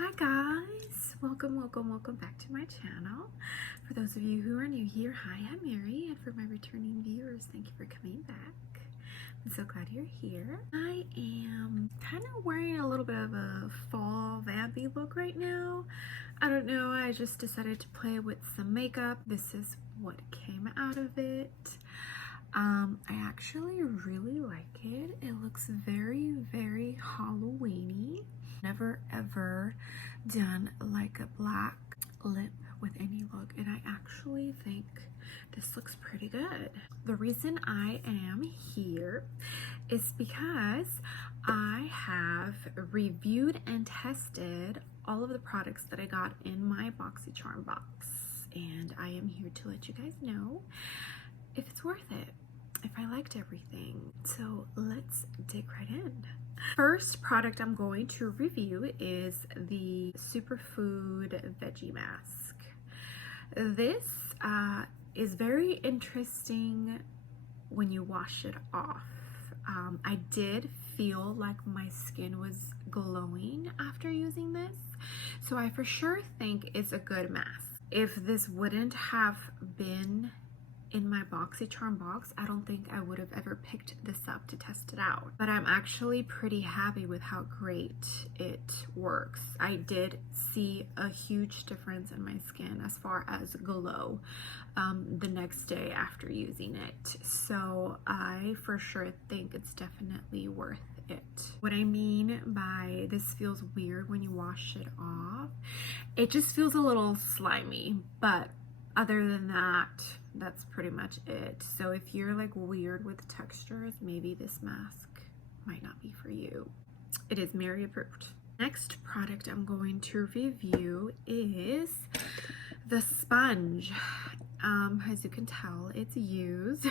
Hi guys, welcome back to my channel. For those of you who are new here, hi, I'm Mary, and for my returning viewers, thank you for coming back. I'm so glad you're here. I am kind of wearing a little bit of a fall vampy look right now. I don't know, I just decided to play with some makeup. This is what came out of it. I actually really like it. It looks very, very Halloween-y. Never ever done like a black lip with any look, and I actually think this looks pretty good. The reason I am here is because I have reviewed and tested all of the products that I got in my BoxyCharm box, and I am here to let you guys know if it's worth it, if I liked everything. So let's dig right in. First product I'm going to review is the Superfood Veggie Mask. This is very interesting when you wash it off. I did feel like my skin was glowing after using this, so I for sure think it's a good mask. If this wouldn't have been in my BoxyCharm box, I don't think I would have ever picked this up to test it out. But I'm actually pretty happy with how great it works. I did see a huge difference in my skin as far as glow the next day after using it. So I for sure think it's definitely worth it. What I mean by this feels weird when you wash it off, it just feels a little slimy, but other than that, that's pretty much it. So if you're like weird with textures, maybe this mask might not be for you. It is Mary approved. Next product I'm going to review is the sponge. As you can tell, it's used.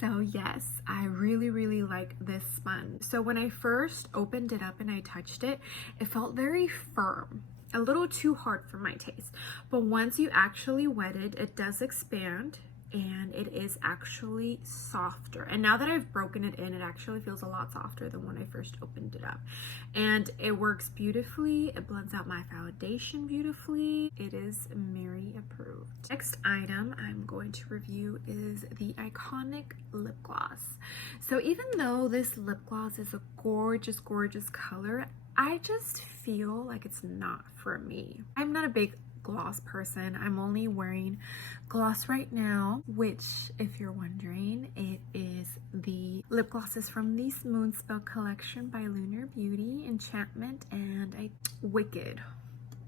So yes, I really like this sponge. So when I first opened it up and I touched it, it felt very firm. A little too hard for my taste, but once you actually wet it, it does expand and it is actually softer. And now that I've broken it in, it actually feels a lot softer than when I first opened it up. And it works beautifully. It blends out my foundation beautifully. It is Mary approved. Next item I'm going to review is the iconic lip gloss. So even though this lip gloss is a gorgeous color, I just feel like it's not for me. I'm not a big gloss person. I'm only wearing gloss right now, which, if you're wondering, it is the lip glosses from the Moonspell collection by Lunar Beauty, Enchantment, and Wicked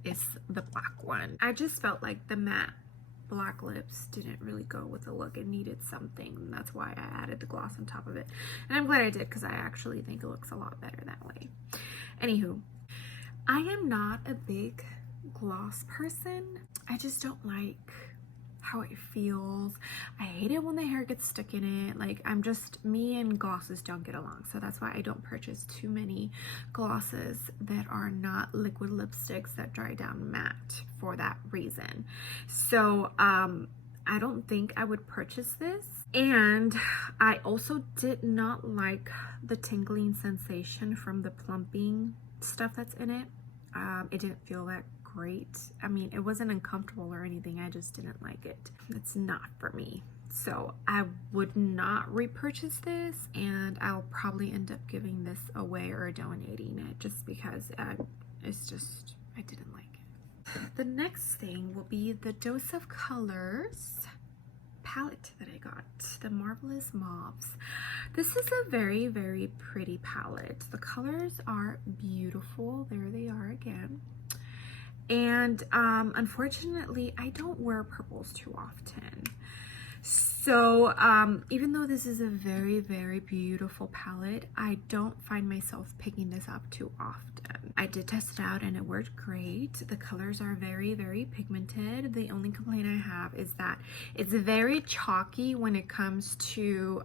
is the black one. I just felt like the matte black lips didn't really go with the look. It needed something, and that's why I added the gloss on top of it. And I'm glad I did, because I actually think it looks a lot better that way. Anywho, I am not a big gloss person. I just don't like how it feels. I hate it when the hair gets stuck in it. Like, me and glosses don't get along, so that's why I don't purchase too many glosses that are not liquid lipsticks that dry down matte for that reason. So I don't think I would purchase this. And I also did not like the tingling sensation from the plumping stuff that's in it. It didn't feel that great. I mean, it wasn't uncomfortable or anything, I just didn't like it. It's not for me. So I would not repurchase this, and I'll probably end up giving this away or donating it, just because I didn't like it. The next thing will be the Dose of Colors palette that I got, the Marvelous Mauves. This is a very pretty palette. The colors are beautiful. There they are again. And unfortunately, I don't wear purples too often. So even though this is a very beautiful palette, I don't find myself picking this up too often. I did test it out and it worked great. The colors are very pigmented. The only complaint I have is that it's very chalky when it comes to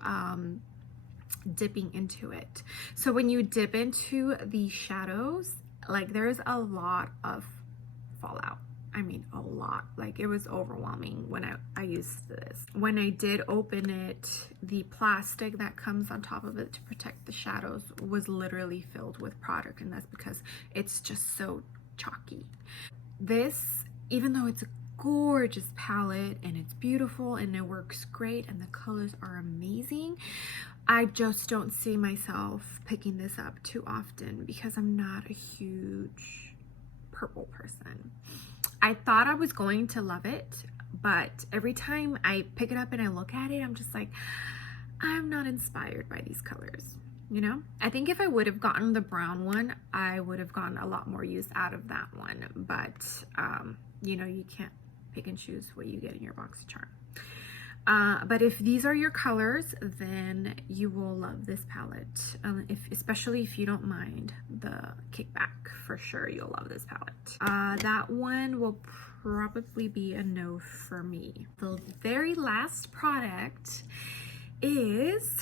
dipping into it. So when you dip into the shadows, like, there's a lot of fallout. I mean, a lot. Like, it was overwhelming when I used this. When I did open it, the plastic that comes on top of it to protect the shadows was literally filled with product, and that's because it's just so chalky. This, even though it's a gorgeous palette and it's beautiful and it works great and the colors are amazing, I just don't see myself picking this up too often because I'm not a huge purple person. I thought I was going to love it, but every time I pick it up and I look at it, I'm just like, I'm not inspired by these colors, you know? I think if I would have gotten the brown one, I would have gotten a lot more use out of that one, but you know, you can't pick and choose what you get in your BoxyCharm. But if these are your colors, then you will love this palette. Especially if you don't mind the kickback, for sure you'll love this palette. That one will probably be a no for me. The very last product is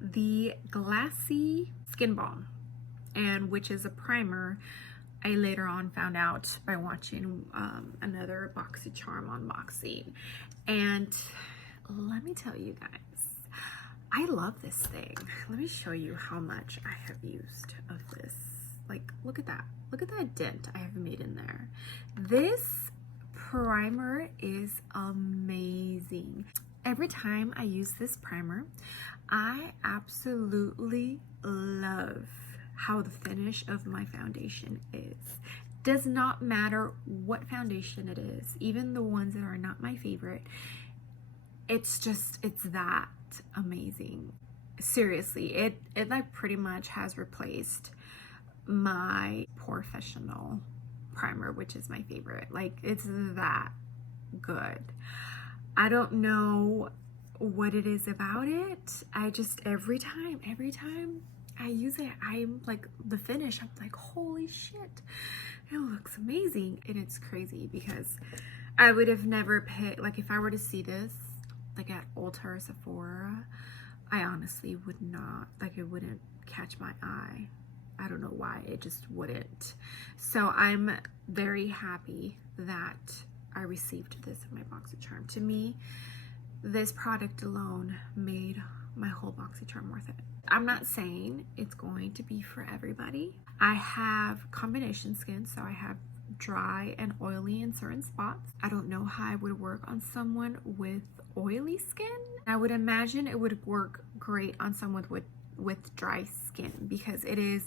the Glassy Skin Balm, and which is a primer I later on found out by watching another BoxyCharm unboxing. And let me tell you guys, I love this thing. Let me show you how much I have used of this. Like, look at that. Look at that dent I have made in there. This primer is amazing. Every time I use this primer, I absolutely love how the finish of my foundation is. Does not matter what foundation it is, even the ones that are not my favorite. It's that amazing. Seriously, it like pretty much has replaced my Professional primer, which is my favorite. Like, it's that good. I don't know what it is about it. I just, every time I use it, I'm like, the finish, I'm like, holy shit, it looks amazing. And it's crazy because I would have never picked, like, if I were to see this like at Ulta or Sephora, I honestly would not, like, it wouldn't catch my eye. I don't know why, it just wouldn't. So I'm very happy that I received this in my BoxyCharm. To me, this product alone made my whole BoxyCharm worth it. I'm not saying it's going to be for everybody. I have combination skin, so I have dry and oily in certain spots. I don't know how it would work on someone with oily skin. I would imagine it would work great on someone with dry skin because it is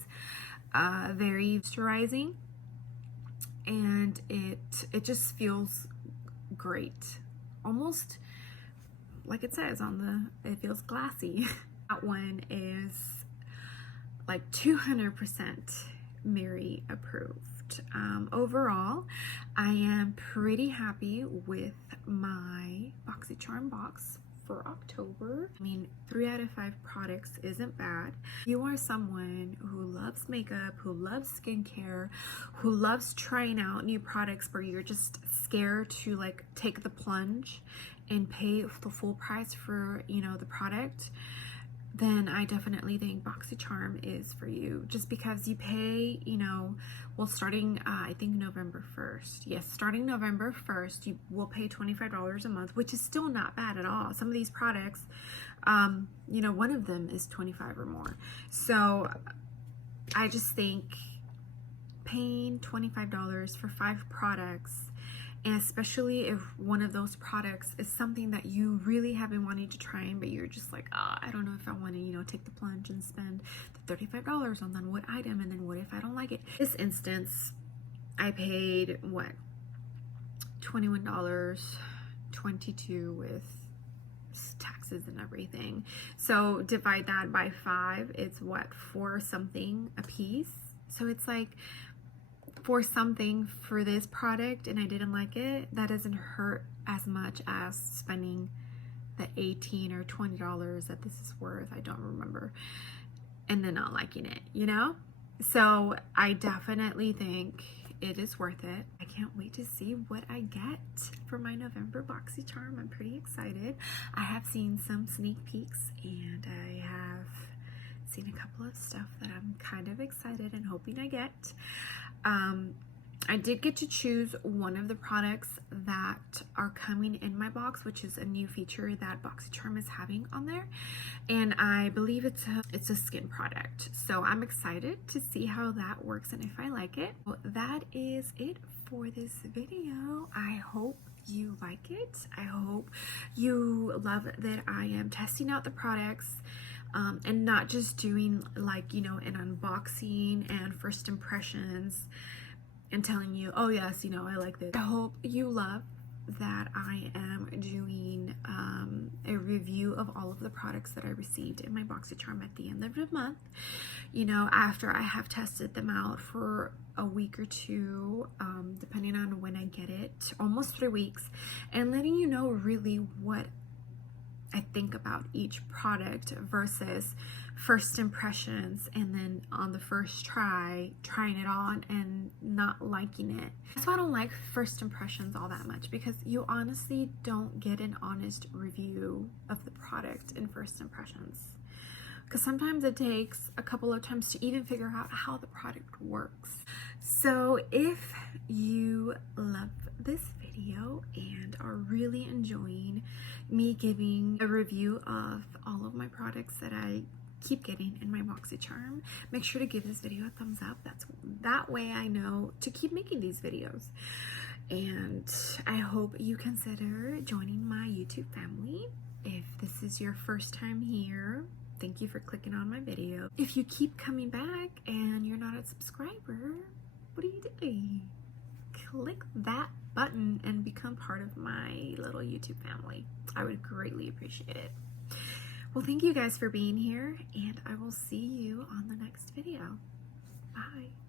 very moisturizing, and it just feels great, almost like it says on the, it feels glassy. That one is like 200% Mary approved. Overall, I am pretty happy with my BoxyCharm box for October. I mean, 3 out of 5 products isn't bad. If you are someone who loves makeup, who loves skincare, who loves trying out new products, but you're just scared to like take the plunge and pay the full price for, you know, the product, then I definitely think BoxyCharm is for you. Just because you pay, you know, well, starting I think November 1st. Yes, starting November 1st, you will pay $25 a month, which is still not bad at all. Some of these products, you know, one of them is $25 or more. So I just think paying $25 for 5 products, and especially if one of those products is something that you really have been wanting to try, but you're just like, oh, I don't know if I want to, you know, take the plunge and spend the $35 on then what item, and then what if I don't like it. In this instance, I paid what, $21, $22 with taxes and everything. So divide that by 5, it's what, $4 something a piece. So it's like, for something for this product and I didn't like it, that doesn't hurt as much as spending the $18 or $20 that this is worth, I don't remember, and then not liking it, you know? So I definitely think it is worth it. I can't wait to see what I get for my November BoxyCharm. I'm pretty excited. I have seen some sneak peeks and I have seen a couple of stuff that I'm kind of excited and hoping I get. I did get to choose one of the products that are coming in my box, which is a new feature that BoxyCharm is having on there, and I believe it's a skin product. So I'm excited to see how that works and if I like it. Well, that is it for this video. I hope you like it. I hope you love that I am testing out the products. And not just doing like, you know, an unboxing and first impressions and telling you, oh yes, you know, I like this. I hope you love that I am doing a review of all of the products that I received in my BoxyCharm at the end of the month, you know, after I have tested them out for a week or two, depending on when I get it, almost 3 weeks, and letting you know really what I think about each product versus first impressions, and then on the first trying it on and not liking it. That's why I don't like first impressions all that much, because you honestly don't get an honest review of the product in first impressions. Because sometimes it takes a couple of times to even figure out how the product works. So if you love this video and are really enjoying me giving a review of all of my products that I keep getting in my BoxyCharm, make sure to give this video a thumbs up. That way I know to keep making these videos. And I hope you consider joining my YouTube family. If this is your first time here, thank you for clicking on my video. If you keep coming back and you're not a subscriber, what are you doing? Click that button and become part of my little YouTube family. I would greatly appreciate it. Well, thank you guys for being here, and I will see you on the next video. Bye.